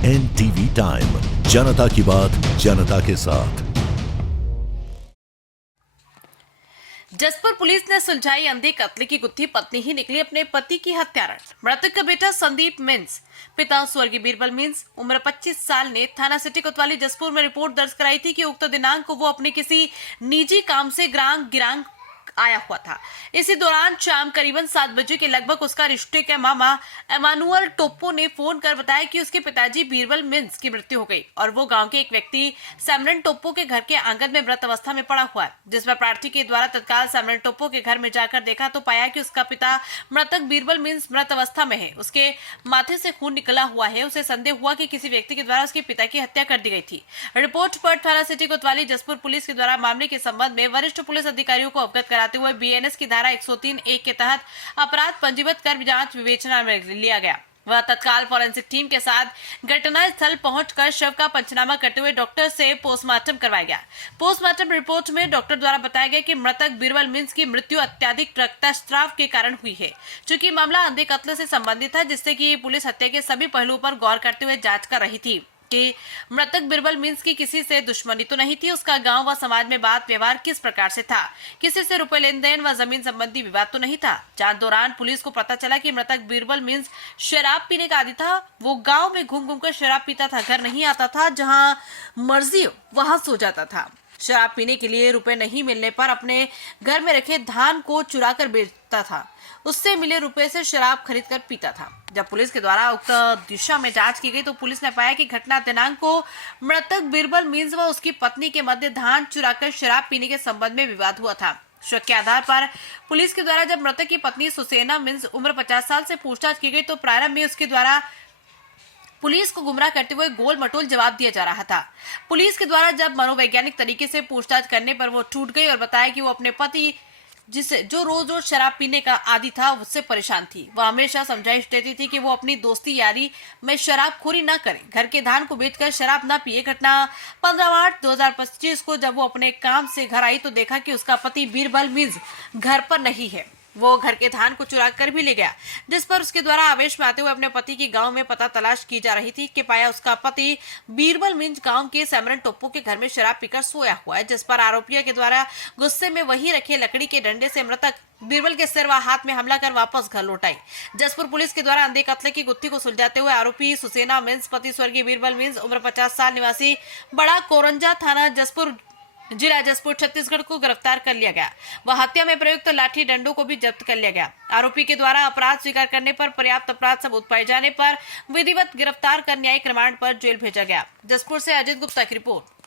NTV time, जनता की बात जनता के साथ। जसपुर पुलिस ने सुलझाई अंधे कत्ल की गुत्थी, पत्नी ही निकली अपने पति की हत्यारा। मृतक का बेटा संदीप मीन्स, पिता स्वर्गीय बीरबल मीन्स, उम्र 25 साल ने थाना सिटी कोतवाली जसपुर में रिपोर्ट दर्ज कराई थी कि उक्त दिनांक को वो अपने किसी निजी काम से गिरांग आया हुआ था। इसी दौरान शाम करीबन 7 बजे के लगभग उसका रिश्ते के मामा एमानुअल टोप्पो ने फोन कर बताया कि उसके पिताजी बीरबल मीन्स की मृत्यु हो गई और वो गांव के एक व्यक्ति सैमरन टोप्पो के घर के आंगन में मृत अवस्था में पड़ा हुआ है। जिस पर प्रार्थी के द्वारा तत्काल सैमरन टोप्पो के घर में जाकर देखा तो पाया कि उसका पिता मृतक बीरबल मीन्स मृत अवस्था में है। उसके माथे से खून निकला हुआ है। उसे संदेह हुआ कि किसी व्यक्ति के द्वारा उसके पिता की हत्या कर दी गई थी। रिपोर्ट पर थाना सिटी कोतवाली जसपुर पुलिस के द्वारा मामले के संबंध में वरिष्ठ पुलिस अधिकारियों को अवगत कराते हुए बीएनएस की धारा 103(1) के तहत अपराध पंजीबद्ध कर जांच विवेचना में लिया गया। वह तत्काल फॉरेंसिक टीम के साथ घटनास्थल पहुंचकर शव का पंचनामा करते हुए डॉक्टर से पोस्टमार्टम करवाया गया। पोस्टमार्टम रिपोर्ट में डॉक्टर द्वारा बताया गया कि मृतक बीरबल मीन्स की मृत्यु अत्यधिक रक्तस्राव के कारण हुई है। चूंकि मामला अंधे कत्ल से संबंधित है, जिससे कि पुलिस हत्या के सभी पहलुओं पर गौर करते हुए जांच कर रही थी कि मृतक बीरबल मीन्स की किसी से दुश्मनी तो नहीं थी, उसका गांव व समाज में बात व्यवहार किस प्रकार से था, किसी से रुपए लेन देन व जमीन संबंधी विवाद तो नहीं था। जांच दौरान पुलिस को पता चला कि मृतक बीरबल मीन्स शराब पीने का आदी था। वो गांव में घूम घूम कर शराब पीता था, घर नहीं आता था, जहां मर्जी वहां सो जाता था। शराब पीने के लिए रुपए नहीं मिलने पर अपने घर में रखे धान को चुरा कर बेचता था। उससे मिले रुपए से शराब खरीद कर पीता था। जब पुलिस के द्वारा उक्त दिशा में जांच की गई तो पुलिस ने पाया कि घटना दिनांक को मृतक बीरबल मीन्स व उसकी पत्नी के मध्य धान चुराकर शराब पीने के संबंध में विवाद हुआ था। शक के आधार पर पुलिस के द्वारा जब मृतक की पत्नी सुसेना मीन्स उम्र 50 साल से पूछताछ की गई तो प्रारंभ में उसके द्वारा पुलिस को गुमराह करते हुए गोल मटोल जवाब दिया जा रहा था। पुलिस के द्वारा जब मनोवैज्ञानिक तरीके से पूछताछ करने पर वो टूट गई और बताया कि वो अपने पति जो रोज रोज शराब पीने का आदी था उससे परेशान थी। वह हमेशा समझाइश देती थी कि वो अपनी दोस्ती यारी में शराबखोरी न करे, घर के धान को बेचकर शराब न पिए। घटना 15 मार्च 2025 को जब वो अपने काम से घर आई तो देखा कि उसका पति बीरबल मीन्स घर पर नहीं है। वो घर के धान को चुरा कर भी ले गया, जिस पर उसके द्वारा आवेश में आते हुए अपने पति की गांव में पता तलाश की जा रही थी कि पाया उसका पति बीरबल मीन्स गांव के सैमरन टोप्पो के घर में शराब पीकर सोया हुआ है। जिस पर आरोपियों के द्वारा गुस्से में वही रखे लकड़ी के डंडे से मृतक बीरबल के सिर व हाथ में हमला कर वापस घर लौट आई। जसपुर पुलिस के द्वारा अंधे कत्ल की गुत्थी को सुलझाते हुए आरोपी सुसेना मीन्स पति स्वर्गीय बीरबल मीन्स उम्र 50 साल निवासी बड़ा कोरंजा थाना जसपुर जिला जसपुर छत्तीसगढ़ को गिरफ्तार कर लिया गया। वह हत्या में प्रयुक्त लाठी डंडों को भी जब्त कर लिया गया। आरोपी के द्वारा अपराध स्वीकार करने पर पर्याप्त अपराध सबूत पाए जाने पर विधिवत गिरफ्तार कर न्यायिक रिमांड पर जेल भेजा गया। जसपुर से अजित गुप्ता की रिपोर्ट।